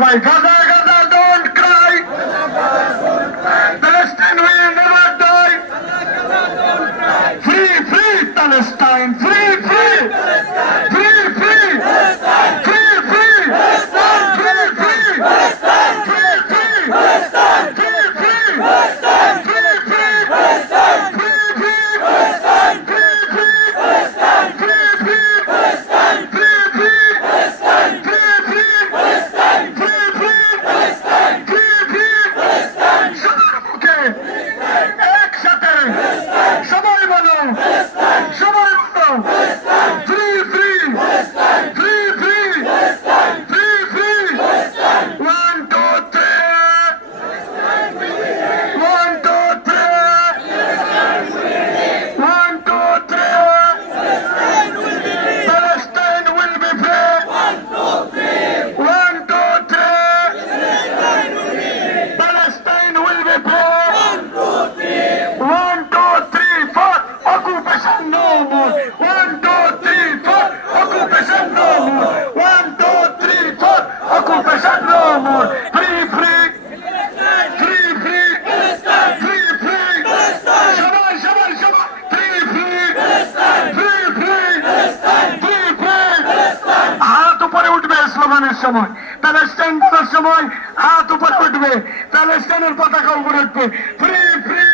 সবাই, Gaza Gaza don't Cry, Palestine will never die, free free Palestine, free free free free free free free free সময় প্যালেস্টাইনের সময় হাত উপরে উঠবে, প্যালেস্টাইনের পতাকা উপরে উঠবে, ফ্রি ফ্রি